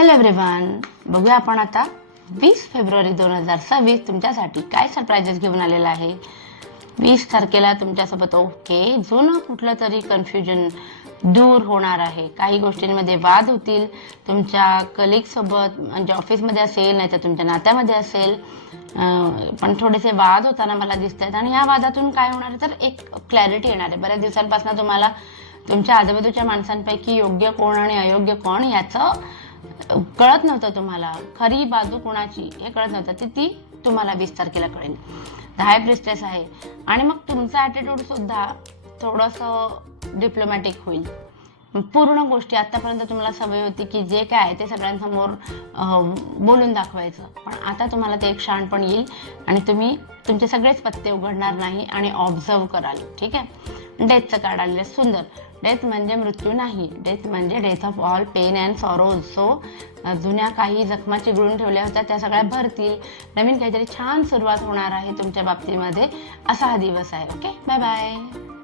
Hello everyone, बघूया आपण आता 20 फेब्रुवारी 2026 तुमच्यासाठी काय सरप्राइजेस घेऊन आलेला आहे. 20 तारखेला तुमच्यासोबत जुनं कुठलं तरी कन्फ्युजन दूर होणार आहे. काही गोष्टींमध्ये वाद होतील, तुमच्या कलिगसोबत म्हणजे ऑफिसमध्ये असेल नाही तर तुमच्या नात्यामध्ये असेल, पण थोडेसे वाद होताना मला दिसत आहेत. आणि या वादातून काय होणार आहे तर एक क्लॅरिटी येणार आहे. बऱ्याच दिवसांपासून तुम्हाला तुमच्या आजूबाजूच्या माणसांपैकी योग्य कोण आणि अयोग्य कोण याचं कळत नव्हतं. तुम्हाला खरी बाजू कोणाची हे कळत नव्हतं. ती तुम्हाला 20 तारखेला कळेल. हाय प्रिस्टेस आहे आणि मग तुमचा ॲटिट्यूड सुद्धा थोडंसं डिप्लोमॅटिक होईल. पूर्ण गोष्टी आतापर्यंत तुम्हाला सवय होती की जे काय आहे ते सगळ्यांसमोर बोलून दाखवायचं, पण आता तुम्हाला ते एक शहाणपण येईल आणि तुम्ही तुमचे सगळेच पत्ते उघडणार नाही आणि ऑब्झर्व कराल. ठीक आहे. डेथचं कार्ड आलेलं सुंदर. डेथ म्हणजे मृत्यू नाही, डेथ म्हणजे death of all pain and sorrows. So जुन्या काही जखमा चिघळून ठेवल्या होत्या त्या सगळ्या भरतील. नवीन काहीतरी छान सुरुवात होणार आहे तुमच्या बाबतीमध्ये. असा हा दिवस आहे. Okay, bye bye.